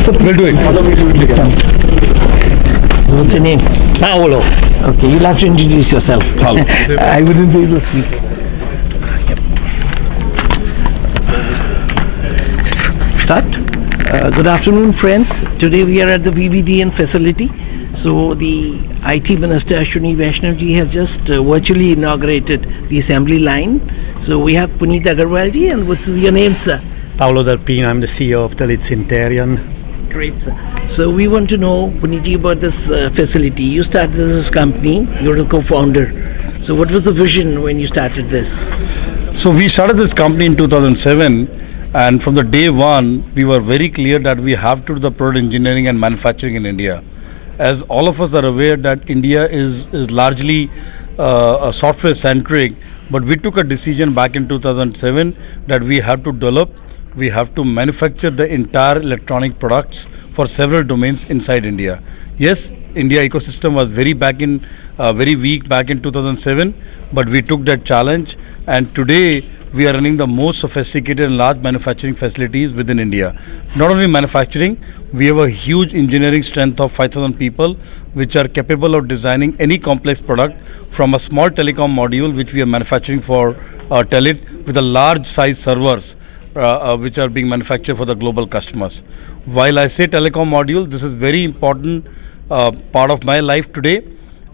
sir, we'll do it. Please come, sir. So what's your name? Paolo. Okay, you'll have to introduce yourself. Paolo. I wouldn't be able to speak. Start. Good afternoon, friends. Today we are at the VVDN facility. So the IT Minister Ashwini Vaishnav has just virtually inaugurated the assembly line. So we have Puneet Agrawal ji, and what's your name, sir? Paolo Dalpino, I'm the CEO of Talit Interion. Great, sir. So we want to know, Puneet ji, about this facility. You started this company, you're the co-founder. So what was the vision when you started this? So we started this company in 2007, and from the day one, we were very clear that we have to do the product engineering and manufacturing in India. As all of us are aware that India is largely software centric, but we took a decision back in 2007 that we have to develop, we have to manufacture the entire electronic products for several domains inside India. Yes, India ecosystem was very weak back in 2007, but we took that challenge, and today we are running the most sophisticated and large manufacturing facilities within India. Not only manufacturing, we have a huge engineering strength of 5,000 people which are capable of designing any complex product, from a small telecom module which we are manufacturing for Telit, with a large size servers which are being manufactured for the global customers. While I say telecom module, this is very important part of my life today,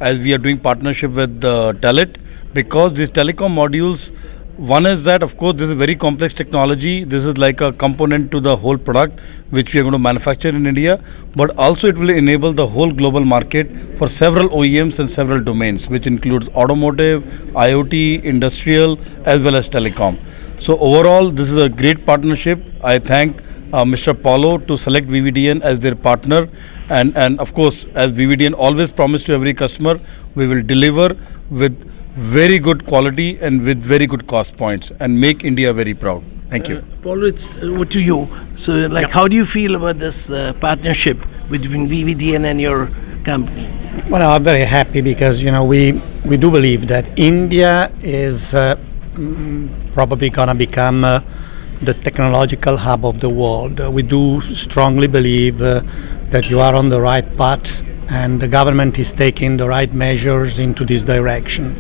as we are doing partnership with Telit, because these telecom modules, one is that, of course, this is very complex technology. This is like a component to the whole product which we are going to manufacture in India, but also it will enable the whole global market for several OEMs and several domains, which includes automotive, IoT, industrial, as well as telecom. So overall, this is a great partnership. I thank Mr. Paulo to select VVDN as their partner, and of course, as VVDN always promised to every customer, we will deliver with very good quality and with very good cost points and make India very proud. Thank you. Paulo, it's over to you. So, how do you feel about this partnership between VVDN and your company? Well, I'm very happy because, we do believe that India is probably going to become the technological hub of the world. We do strongly believe that you are on the right path, and the government is taking the right measures into this direction.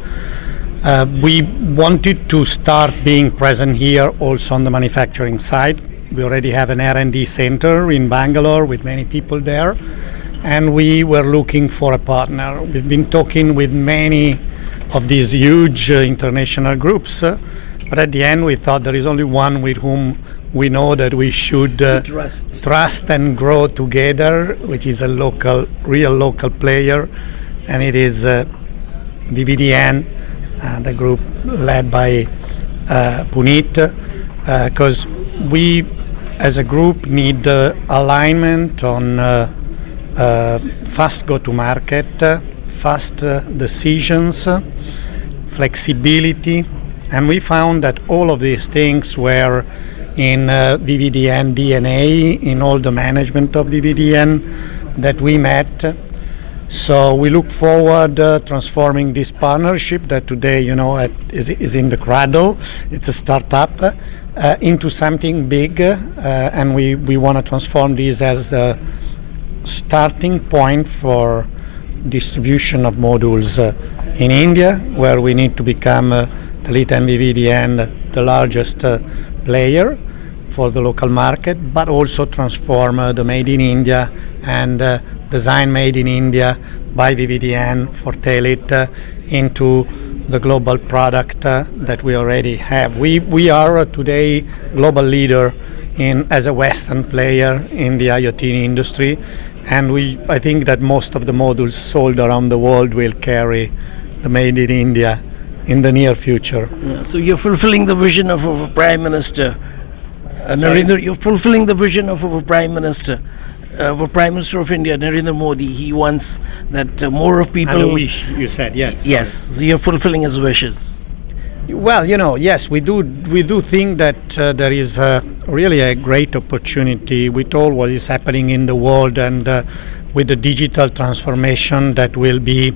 We wanted to start being present here also on the manufacturing side. We already have an R&D center in Bangalore with many people there, and we were looking for a partner. We've been talking with many of these huge international groups, but at the end we thought there is only one with whom we know that we should trust and grow together, which is a real local player, and it is VVDN, the group led by Puneet, because we as a group need alignment on fast go-to-market, fast decisions, flexibility, and we found that all of these things were in VVDN DNA, in all the management of VVDN that we met. So we look forward transforming this partnership that today, is in the cradle. It's a startup into something big, and we want to transform this as the starting point for distribution of modules in India, where we need to become Talit and VVDN the largest player for the local market, but also transform the Made in India and Design Made in India by VVDN for Talit into the global product that we already have. We are today global leader as a Western player in the IoT industry, and I think that most of the modules sold around the world will carry the Made in India in the near future. Yeah, so you're fulfilling the vision of our Prime Minister, Narendra. You're fulfilling the vision of our Prime Minister, our Prime Minister of India, Narendra Modi. He wants that more of people. And a wish, you said, yes. Yes, so you're fulfilling his wishes. Well, yes, we do think that there is really a great opportunity with all what is happening in the world, and with the digital transformation that will be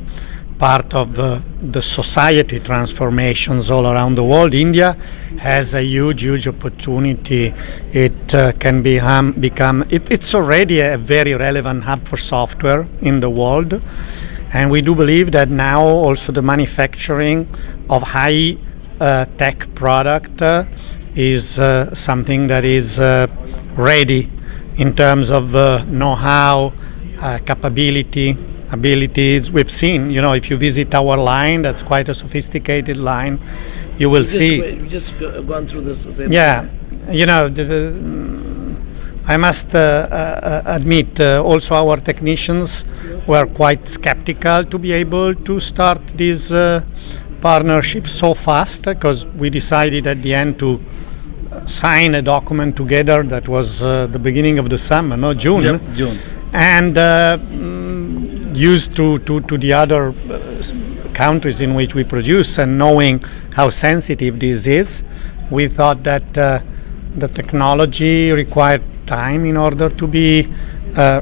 part of the society transformations all around the world. India has a huge opportunity. It can become it's already a very relevant hub for software in the world, and we do believe that now also the manufacturing of high tech product is something that is ready in terms of know-how, capability, abilities. We've seen, if you visit our line, that's quite a sophisticated line. You will see. We just gone through this. Yeah, I must admit, also our technicians were quite skeptical to be able to start this partnership so fast, because we decided at the end to sign a document together that was the beginning of the summer, no, June. Yep, June. And used to the other countries in which we produce, and knowing how sensitive this is, we thought that the technology required time in order to be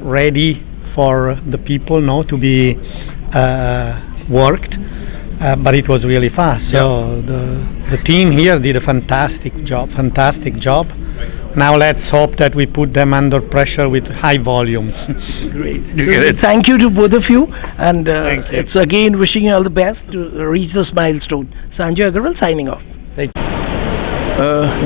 ready for the people, to be worked. But it was really fast. So the team here did a fantastic job. Now let's hope that we put them under pressure with high volumes. Great. So thank you to both of you, and Thank you. it's again wishing you all the best to reach this milestone. Sanjay Agrawal signing off. Thank you.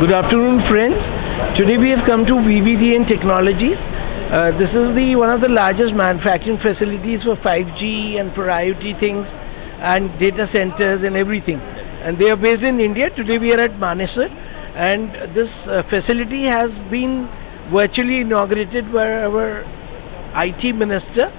Good afternoon, friends. Today we have come to VVDN Technologies. This is one of the largest manufacturing facilities for 5G and for IoT things and data centers and everything. And they are based in India. Today we are at Manesar, and this facility has been virtually inaugurated by our IT Minister,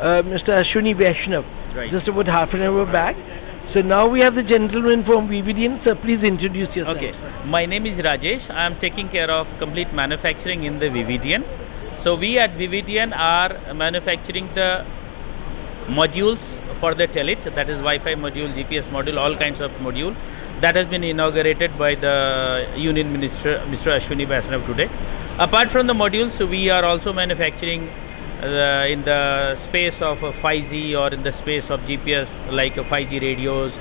Mr. Ashwini Vaishnav, just about half an hour back. So now we have the gentleman from VVDN. Sir, please introduce yourself. Okay, Sir. my name is Rajesh. I am taking care of complete manufacturing in the VVDN. So we at VVDN are manufacturing the modules for the telit, that is Wi-Fi module, GPS module, all kinds of module. That has been inaugurated by the Union Minister, Mr. Ashwini Vaishnav today. Apart from the modules, we are also manufacturing in the space of 5G or in the space of GPS, like 5G radios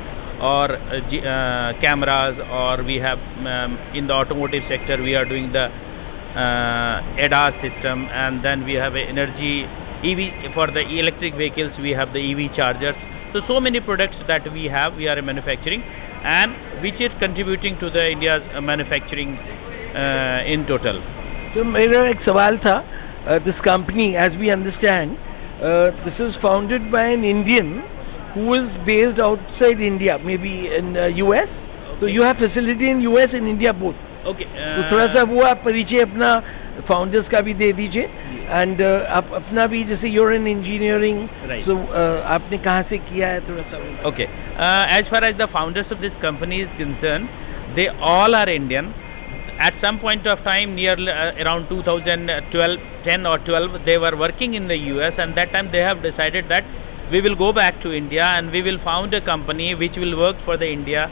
or cameras, or we have in the automotive sector we are doing the ADAS system, and then we have energy EV for the electric vehicles. We have the EV chargers. So many products that we are manufacturing, and which is contributing to the India's manufacturing in total. So मेरा एक सवाल था, this company, as we understand, this is founded by an Indian who is based outside India, maybe in US. So you have facility in US and India both. Okay. तो थोड़ा सा वो आप परिचय अपना फाउंडर्स का भी दे दीजिए, एंड आप अपना भी, जैसे you're in engineering, Right. so आपने कहाँ से किया है थोड़ा सा. Okay. As far as the founders of this company is concerned, they all are Indian. At some point of time, near around 2012, 10 or 12, they were working in the US, and that time they have decided that we will go back to India and we will found a company which will work for the India,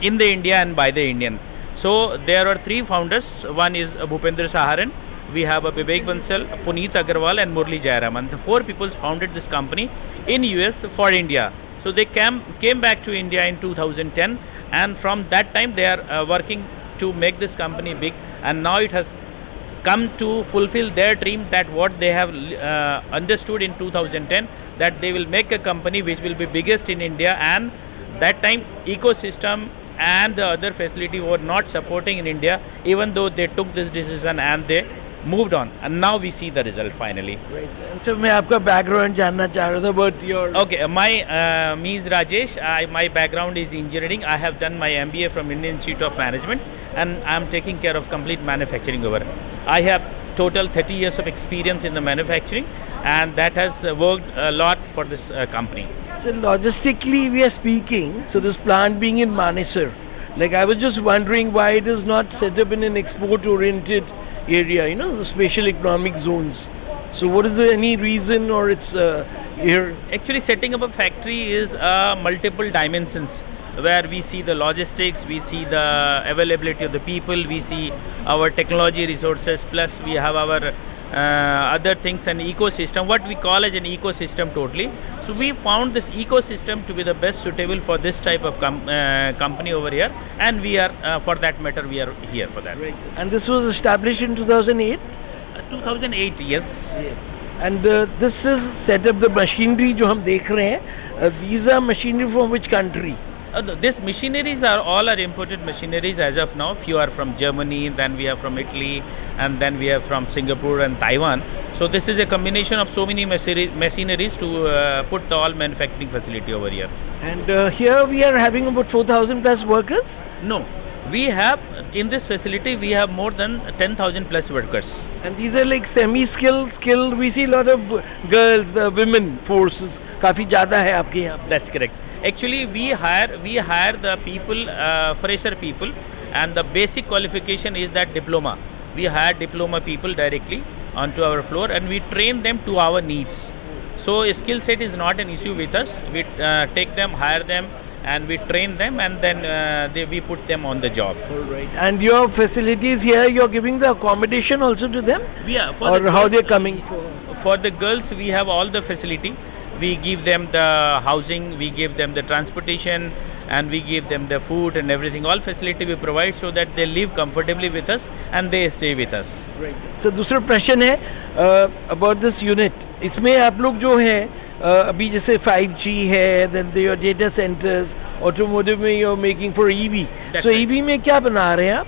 in the India and by the Indian. So there are three founders. One is Bhupendra Saharan, we have Vivek Bansal, Puneet Agrawal, and Murli Jayaraman. The four people founded this company in US for India. So they came back to India in 2010, and from that time they are working to make this company big, and now it has come to fulfill their dream, that what they have understood in 2010, that they will make a company which will be biggest in India. And that time ecosystem and the other facility were not supporting in India, even though they took this decision and they moved on, and now we see the result finally. Right. And so मैं आपका background जानना चाह रहा था, but your. Okay, me is Rajesh. My background is engineering. I have done my MBA from Indian Institute of Management, and I am taking care of complete manufacturing over. I have total 30 years of experience in the manufacturing, and that has worked a lot for this company. So logistically we are speaking, so this plant being in Manesar, like I was just wondering why it is not set up in an export-oriented area, the special economic zones. So what is any reason, or it's here? Actually, setting up a factory is multiple dimensions, where we see the logistics, we see the availability of the people, we see our technology resources, plus we have our other things, an ecosystem, what we call as an ecosystem totally. So we found this ecosystem to be the best suitable for this type of company over here, and we are, for that matter, we are here for that. And this was established in 2008? 2008, yes. And this is set up the machinery जो हम देख रहे हैं, these are machinery from which country? These machineries are all are imported machineries as of now. Few are from Germany, then we have from Italy, and then we have from Singapore and Taiwan. So this is a combination of so many machineries to put the all manufacturing facility over here. And here we are having about 4,000 plus workers? No, we have in this facility we have more than 10,000 plus workers. And these are like skilled. We see a lot of girls, the women forces. काफी ज़्यादा है आपके यहाँ. That's correct. Actually, we hire the people, fresher people, and the basic qualification is that diploma. We hire diploma people directly onto our floor, and we train them to our needs. So skill set is not an issue with us. We take them, hire them, and we train them, and then we put them on the job. All right. And your facilities here, you're giving the accommodation also to them? Yeah. Or how they're coming? For the girls, we have all the facility. We give them the housing, we give them the transportation, and we give them the food and everything. All facility we provide so that they live comfortably with us and they stay with us. Right. So दूसरा प्रश्न है about this unit. इसमें आप लोग जो है अभी जैसे 5G है, then your data centers, automotive में you're making for EV. So EV में क्या बना रहे हैं आप?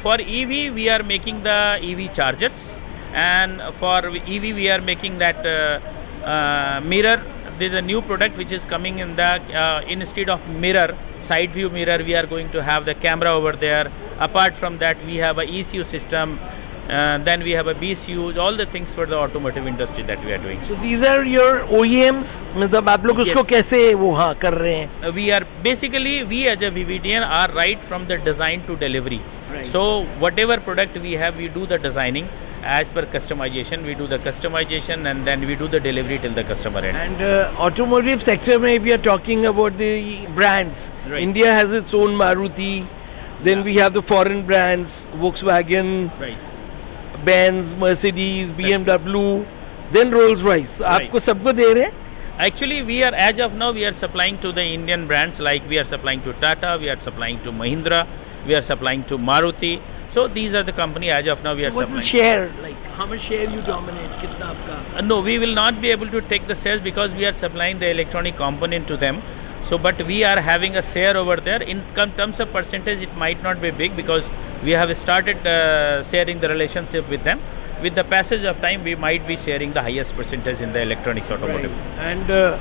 For EV we are making the EV chargers, and for EV we are making that mirror. There is a new product which is coming in the instead of mirror, side view mirror, we are going to have the camera over there. Apart from that, we have a ECU system, then we have a BCU, all the things for the automotive industry that we are doing. So these are your OEMs, मतलब आप लोग उसको कैसे वो हाँ कर रहे हैं? We are basically, we as a VVDN are right from the design to delivery. Right. So whatever product we have, we do the designing. As per customization, we do the customization, and then we do the delivery till the customer end. And automotive sector, if we are talking about the brands, Right. India has its own Maruti, then we have the foreign brands, Volkswagen, Right. Benz, Mercedes, BMW, then Rolls-Royce. Right. आपको सबको दे रहे हैं? Actually, we are, as of now, we are supplying to the Indian brands, like we are supplying to Tata, we are supplying to Mahindra, we are supplying to Maruti. So these are the company as of now we are What's supplying. the share? Like how much share you dominate? कितना आपका? No, we will not be able to take the shares because we are supplying the electronic component to them. So, but we are having a share over there. In terms of percentage, it might not be big because we have started sharing the relationship with them. With the passage of time, we might be sharing the highest percentage in the electronics automotive. Right. And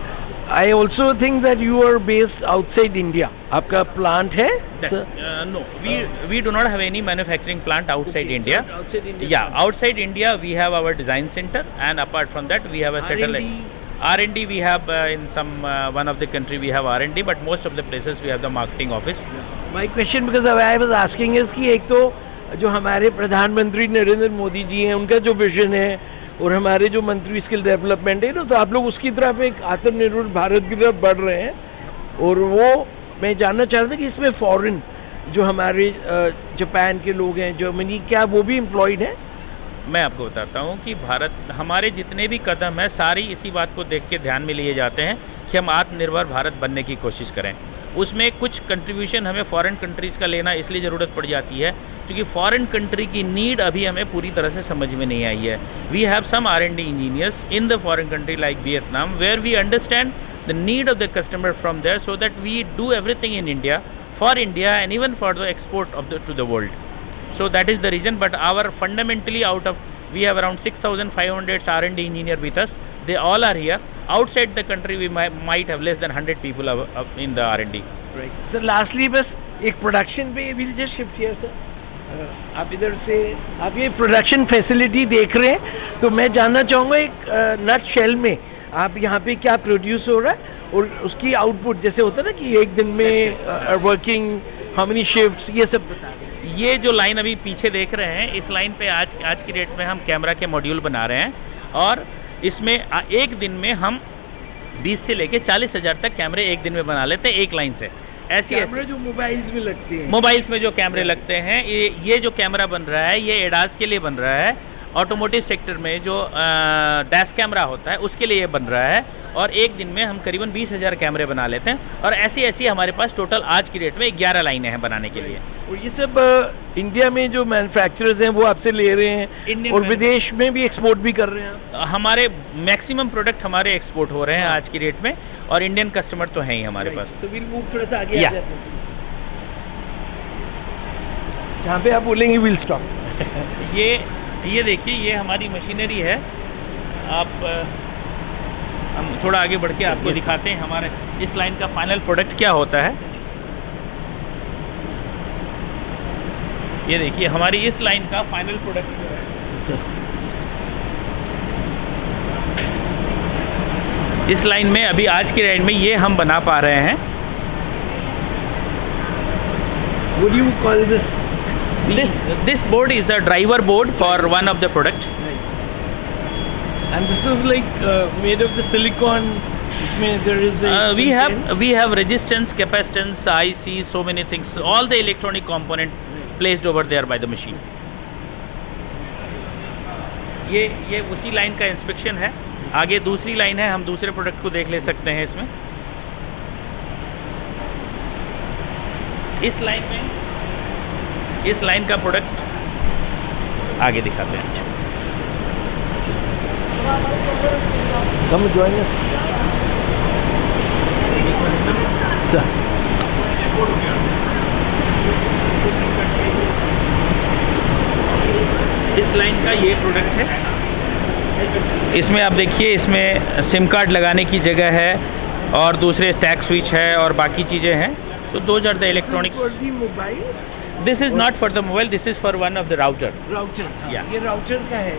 I also think that you are based outside India. आपका plant है? No, we do not have any manufacturing plant outside India. So outside India. Yeah, outside India we have our design center, and apart from that we have a satellite. R&D we have in some one of the country we have R&D, but most of the places we have the marketing office. My question, because I was asking, is कि एक तो जो हमारे प्रधानमंत्री नरेंद्र मोदी जी हैं, उनका जो vision है, और हमारे जो मंत्री स्किल डेवलपमेंट है ना, तो आप लोग उसकी तरफ एक आत्मनिर्भर भारत की तरफ बढ़ रहे हैं, और वो मैं जानना चाह रहा था कि इसमें फॉरेन जो हमारे जापान के लोग हैं, जर्मनी, क्या वो भी एम्प्लॉयड हैं? मैं आपको बताता हूँ कि भारत, हमारे जितने भी कदम हैं सारी इसी बात को देख के ध्यान में लिए जाते हैं कि हम आत्मनिर्भर भारत बनने की कोशिश करें. उसमें कुछ कंट्रीब्यूशन हमें फॉरेन कंट्रीज़ का लेना इसलिए ज़रूरत पड़ जाती है क्योंकि फॉरेन कंट्री की नीड अभी हमें पूरी तरह से समझ में नहीं आई है. We have some R&D engineers in the foreign country like Vietnam where we understand the need of the customer from there so that we do everything in India for India and even for the export of the to the world. So that is the reason, but our fundamentally out of, we have around 6,500 R&D engineer with us. They all are here. Outside the country we might have less than 100 people in the R&D. Right. So lastly बस एक production पे we'll just shift here sir. आप इधर से आप ये production facility देख रहे हैं, तो मैं जानना चाहूँगा एक नट शेल में आप यहाँ पे क्या प्रोड्यूस हो रहा है और उसकी आउटपुट जैसे होता है ना कि एक दिन में वर्किंग हाउ मेनी शिफ्ट्स, ये सब बता दें. ये जो लाइन अभी पीछे देख रहे हैं, इस लाइन पे आज की डेट में हम कैमरा के मॉड्यूल बना रहे हैं और इसमें एक दिन में हम 20 से लेके 40,000 तक कैमरे एक दिन में बना लेते हैं एक लाइन से. ऐसे जो मोबाइल्स में लगते हैं, मोबाइल्स में जो कैमरे लगते हैं, ये जो कैमरा बन रहा है ये एडास के लिए बन रहा है ऑटोमोटिव सेक्टर में जो डैश कैमरा होता है उसके लिए ये बन रहा है, और एक दिन में हम करीबन 20,000 कैमरे बना लेते हैं, और ऐसी हमारे पास टोटल आज की डेट में 11 लाइनें हैं बनाने के लिए। और ये सब इंडिया में जो मैन्युफैक्चरर्स हैं वो आपसे ले रहे हैं और विदेश में भी एक्सपोर्ट भी कर रहे हैं? हमारे मैक्सिमम प्रोडक्ट हमारे एक्सपोर्ट हो रहे हैं आज की डेट में, और इंडियन कस्टमर तो हैं ही हमारे पास। So we'll move थोड़ा सा आगे आ Yeah. जाते हैं। जहाँ पे आप बोलेंगे विल स्टॉप। ये देखिए, ये हमारी मशीनरी है। आप हम थोड़ा आगे बढ़ के आपको दिखाते हैं हमारे इस लाइन का फाइनल प्रोडक्ट क्या होता है। ये देखिए हमारी इस लाइन का फाइनल प्रोडक्ट जो है, इस लाइन में अभी आज की लाइन में ये हम बना पा रहे हैं। What do you call this? This board is a driver board for one of the product. And this is like made of the silicon. इसमें there is a We have resistance, capacitance, IC, so many things. All the electronic component placed over there by the machine. ये उसी line का inspection है। आगे दूसरी line है, हम दूसरे प्रोडक्ट को देख ले सकते हैं इसमें। इस लाइन का प्रोडक्ट आगे दिखाते हैं। Come join us. Sir. इस लाइन का ये प्रोडक्ट है। इसमें आप देखिए, इसमें सिम कार्ड लगाने की जगह है, और दूसरे टैग स्विच है, और बाकी चीज़ें हैं। So those are the electronics. For the mobile? This is not for the mobile. This is for one of the router. Routers. हाँ, Yeah. ये router का है।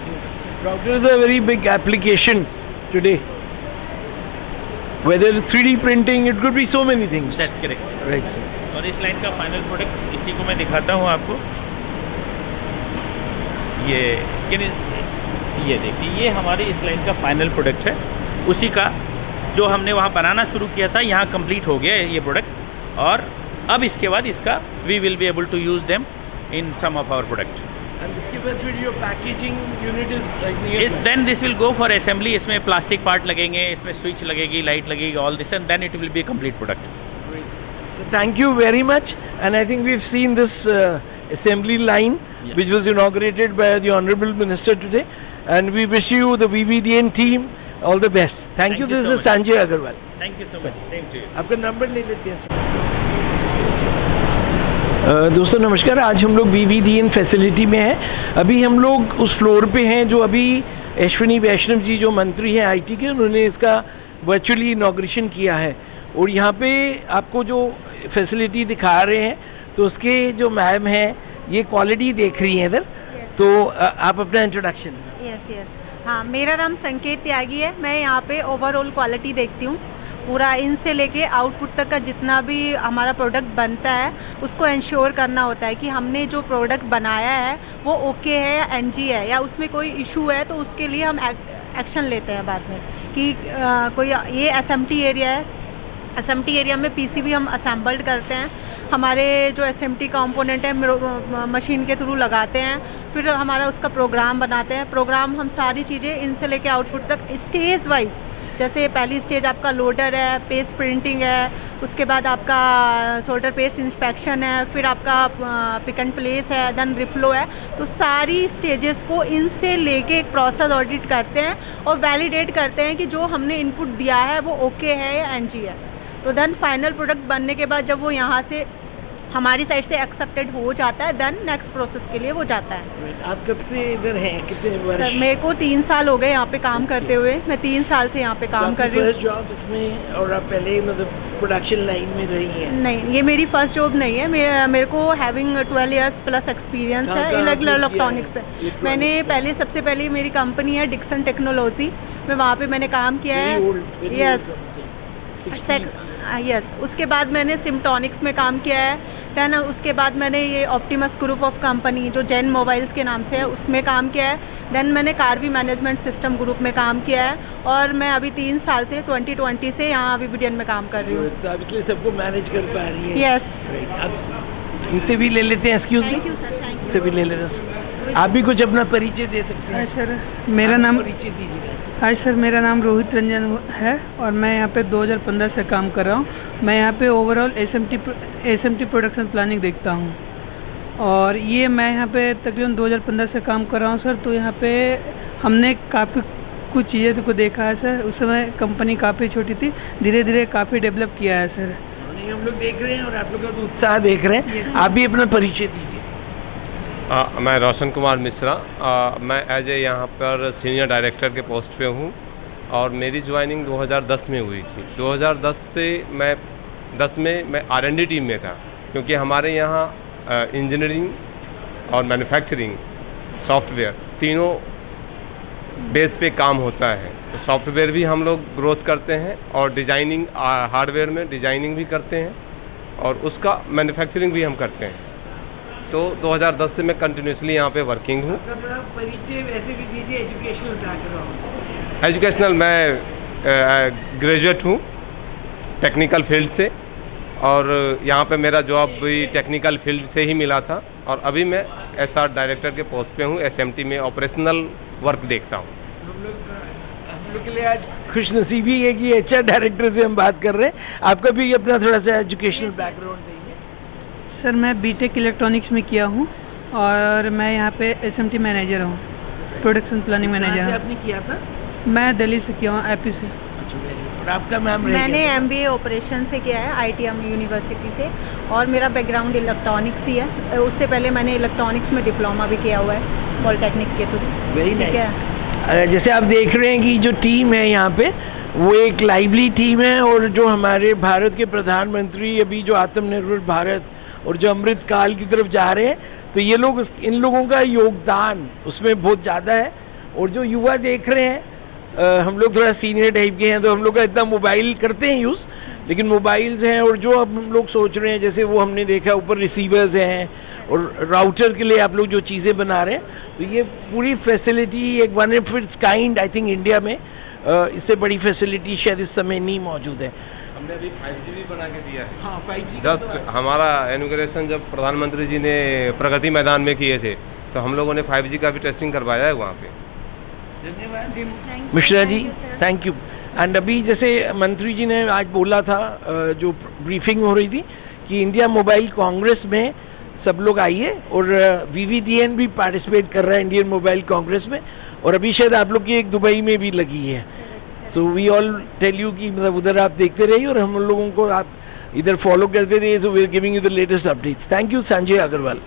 Router is a very big application today. Whether it's 3D printing, it could be so many things. That's correct. Right, sir. और इस line का final product इसी को मैं दिखाता हूँ आपको। ये देखिए, ये हमारी इस लाइन का फाइनल प्रोडक्ट है। उसी का जो हमने वहाँ बनाना शुरू किया था, यहाँ कंप्लीट हो गया है ये प्रोडक्ट, और अब इसके बाद इसका we will be able to use them in some of our product. And इसके बाद फिर your packaging unit is like near. Then this will go for assembly. इसमें प्लास्टिक पार्ट लगेंगे, इसमें स्विच लगेगी, लाइट लगेगी, all this, and then it will be complete product. So thank you very much, and I think we've seen this assembly line, Yeah. which was inaugurated by the Honorable Minister today, and we wish you, the VVDN team, all the best. Thank you. you This so is Sanjay Agrawal. Thank you so much. Same to you. आपका number ले लेते हैं sir. दोस्तों नमस्कार, आज हम लोग VVDN facility में हैं। अभी हम लोग उस फ्लोर पे हैं जो अभी अश्विनी वैष्णव जी जो मंत्री हैं IT के, उन्होंने इसका वर्चुअली इनॉग्रेशन किया है, और यहाँ पे आपको जो फैसिलिटी दिखा रहे हैं तो उसके जो मैम हैं ये क्वालिटी देख रही हैं इधर। तो आप अपना इंट्रोडक्शन। यस हाँ, मेरा नाम संकेत त्यागी है। मैं यहाँ पे ओवरऑल क्वालिटी देखती हूँ, पूरा इन से लेके आउटपुट तक का जितना भी हमारा प्रोडक्ट बनता है उसको इंश्योर करना होता है कि हमने जो प्रोडक्ट बनाया है वो ओके है या NG है, या उसमें कोई इशू है तो उसके लिए हम एक्शन लेते हैं बाद में कि कोई ये SMT एरिया है, SMT एरिया में PCB हम असेंबल्ड करते हैं। हमारे जो SMT कंपोनेंट है मशीन के थ्रू लगाते हैं, फिर हमारा उसका प्रोग्राम बनाते हैं। प्रोग्राम हम सारी चीज़ें इनसे लेके आउटपुट तक स्टेज वाइज, जैसे पहली स्टेज आपका लोडर है, पेस्ट प्रिंटिंग है, उसके बाद आपका सोल्डर पेस्ट इंस्पेक्शन है, फिर आपका पिक एंड प्लेस है, देन रिफ्लो है। तो सारी स्टेजेस को इनसे लेके एक प्रोसेस ऑडिट करते हैं और वैलिडेट करते हैं कि जो हमने इनपुट दिया है वो ओके है या NG है। तो देन फाइनल प्रोडक्ट बनने के बाद जब वो यहाँ से हमारी साइड से एक्सेप्टेड हो जाता है, देन नेक्स्ट प्रोसेस के लिए वो जाता है। आप कब से इधर हैं, कितने वर्ष? सर मेरे को 3 साल हो गए यहाँ पे काम करते हुए। मैं 3 साल से यहाँ पे काम कर रही हूँ। फर्स्ट जॉब इसमें, और आप पहले मतलब प्रोडक्शन लाइन में रही हैं? नहीं, ये मेरी फर्स्ट जॉब नहीं है। मेरे को हैविंग 12 इयर्स प्लस एक्सपीरियंस है इलेक्ट्रॉनिक्स से। मैंने सबसे पहले मेरी कंपनी है डिक्सन टेक्नोलॉजी, मैं वहाँ पे मैंने काम किया है। यस उसके बाद मैंने सिम्टॉनिक्स में काम किया है। दैन उसके बाद मैंने ये ऑप्टिमस ग्रुप ऑफ कंपनी जो जेन मोबाइल्स के नाम से है उसमें काम किया है। देन मैंने कार्वी मैनेजमेंट सिस्टम ग्रुप में काम किया है, और मैं अभी 3 साल से 2020 से यहाँ VVDN में काम कर रही हूँ। तो आप इसलिए सबको मैनेज कर पा रही हैं? यस। आप इनसे भी ले लेते हैं, excuse me, thank you sir, thank you. इनसे भी ले लेते हैं। आप भी कुछ अपना परिचय दे सकते हैं? हाय सर, मेरा नाम परिचय दीजिएगा। हाय सर, मेरा नाम रोहित रंजन है और मैं यहाँ पे 2015 से काम कर रहा हूँ। मैं यहाँ पे ओवरऑल एसएमटी प्रोडक्शन प्लानिंग देखता हूँ और ये मैं यहाँ पे तकरीबन 2015 से काम कर रहा हूँ सर। तो यहाँ पे हमने काफ़ी कुछ चीज़ें को देखा है सर। उस समय कंपनी काफ़ी छोटी थी, धीरे धीरे काफ़ी डेवलप किया है सर। नहीं, हम लोग देख रहे हैं और आप लोग का तो उत्साह देख रहे हैं। आप भी अपना परिचय दीजिए। मैं रोशन कुमार मिश्रा, मैं एज ए यहाँ पर सीनियर डायरेक्टर के पोस्ट पे हूँ और मेरी ज्वाइनिंग 2010 में हुई थी। 2010 से मैं 10 में मैं R&D टीम में था, क्योंकि हमारे यहाँ इंजीनियरिंग और मैन्युफैक्चरिंग सॉफ्टवेयर तीनों बेस पे काम होता है। तो सॉफ्टवेयर भी हम लोग ग्रोथ करते हैं और डिज़ाइनिंग हार्डवेयर में डिज़ाइनिंग भी करते हैं और उसका मैन्युफैक्चरिंग भी हम करते हैं। तो 2010 से मैं कंटिन्यूसली यहाँ पे वर्किंग हूँ। थोड़ा परिचय वैसे भी दीजिए, एजुकेशनल बैकग्राउंड। एजुकेशनल मैं ग्रेजुएट हूँ टेक्निकल फील्ड से और यहाँ पे मेरा जॉब भी टेक्निकल फील्ड से ही मिला था और अभी मैं SR डायरेक्टर के पोस्ट पे हूँ। SMT में ऑपरेशनल वर्क देखता हूँ। हम लोग के लिए आज खुशनसीबी है कि HR डायरेक्टर से हम बात कर रहे हैं। आपका भी अपना थोड़ा सा एजुकेशनल बैकग्राउंड देंगे। सर, मैं बीटेक इलेक्ट्रॉनिक्स में किया हूँ और मैं यहाँ पे SMT मैनेजर हूँ, प्रोडक्शन प्लानिंग मैनेजर हूँ। आपने किया था? मैं दिल्ली से किया हूँ, AP से। और आपका मैम? मैंने MBA ऑपरेशन से किया है ITM यूनिवर्सिटी से और मेरा बैकग्राउंड इलेक्ट्रॉनिक्स ही है। उससे पहले मैंने इलेक्ट्रॉनिक्स में डिप्लोमा भी किया हुआ है पॉलिटेक्निक के थ्रू। Very nice. जैसे आप देख रहे हैं कि जो टीम है यहाँ पे वो एक लाइवली टीम है और जो हमारे भारत के प्रधानमंत्री अभी जो आत्मनिर्भर भारत और जो अमृत काल की तरफ जा रहे हैं, तो ये लोग इन लोगों का योगदान उसमें बहुत ज़्यादा है। और जो युवा देख रहे हैं, हम लोग थोड़ा सीनियर टाइप के हैं तो हम लोग का इतना मोबाइल करते हैं यूज़, लेकिन मोबाइल्स हैं और जो अब हम लोग सोच रहे हैं, जैसे वो हमने देखा ऊपर रिसीवर्स हैं और राउटर के लिए आप लोग जो चीज़ें बना रहे हैं, तो ये पूरी फैसिलिटी एक one of its kind I think India में इससे बड़ी फैसिलिटी शायद इस समय नहीं मौजूद है। हमने अभी 5G भी बना के दिया है। हाँ, 5G जस्ट हमारा इनॉग्रेशन जब प्रधानमंत्री जी ने प्रगति मैदान में किए थे तो हम लोगों ने 5G का भी टेस्टिंग करवाया है वहाँ पे। धन्यवाद Mishra ji, thank you. And अभी जैसे मंत्री जी ने आज बोला था, जो ब्रीफिंग हो रही थी कि इंडिया मोबाइल कांग्रेस में सब लोग आइए और VVDN भी पार्टिसिपेट कर रहा है इंडियन मोबाइल कांग्रेस में, और अभी शायद आप लोग की एक दुबई में भी लगी है। So we all tell you कि मतलब उधर आप देखते रहिए और हम लोगों को आप इधर फॉलो करते रहिए। So we are giving you the latest updates. Thank you Sanjay Agrawal.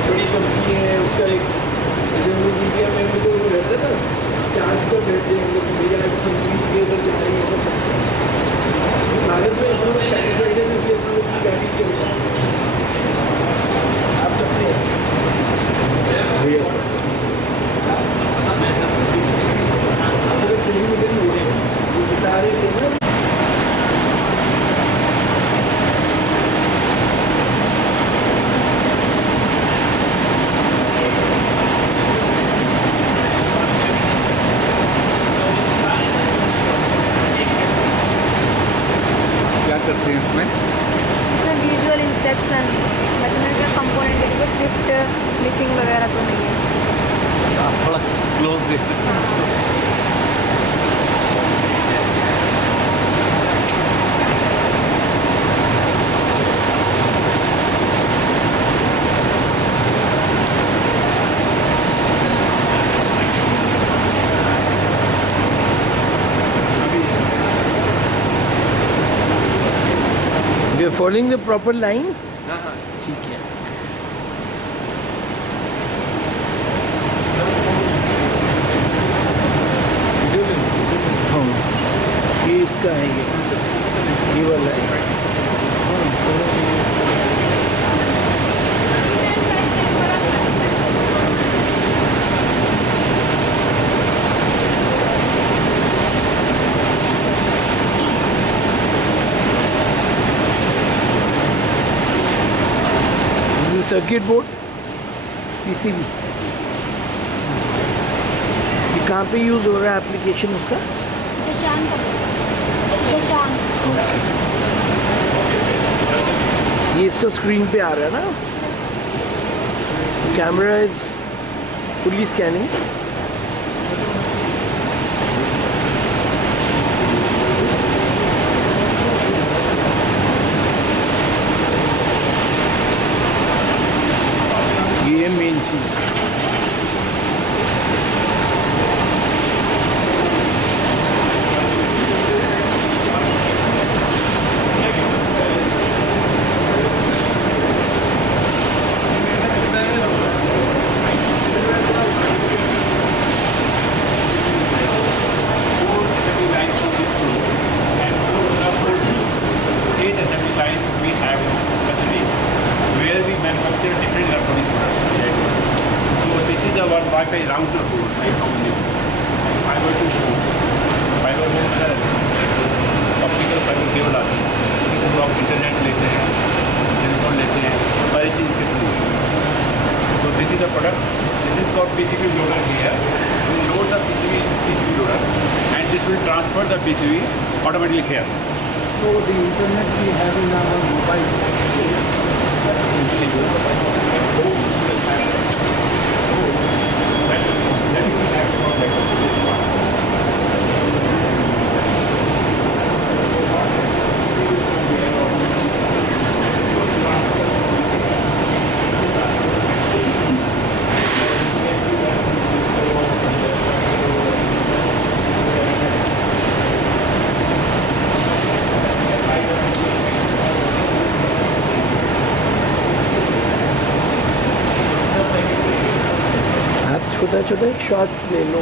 बड़ी कंपनी है, उसका एक मीडिया में तो रहता है ना, चार्ज कर देते हैं लोग, मीडिया कंपनी के अंदर जा रही है। भारत में हम लोग सेटिस्फाइड है इसलिए हम लोग की गाड़ी चल रहा है। आप सबसे बता रहे थे ना, करते हैं इसमें विजुअल इंस्ट्रक्शन, मतलब क्या कंपोनेंट को शिफ्ट मिसिंग वगैरह तो नहीं है। आप थोड़ा क्लोज देख सकते हैं। We are following the proper line. ठीक है। हाँ, ये इसका है, ये वाला है। Circuit board, PCB. ये कहाँ पे यूज़ हो रहा है एप्लीकेशन उसका? ये इसका स्क्रीन पे आ रहा है ना? Camera is fully scanning. ये main cheese. Wi-Fi router board, I found it. Fiber to phone. Fiber phone है ऑप्टिकल फाइबर केबल आती है, इसको आप इंटरनेट लेते हैं, टेलीफोन लेते हैं, सारी चीज़ के through. So this is the product. This is called PCB loader here. We load the PCB loader, and this will transfer the PCB automatically here. So the internet we have in our mobile. छोटा छोटा shots ले लो।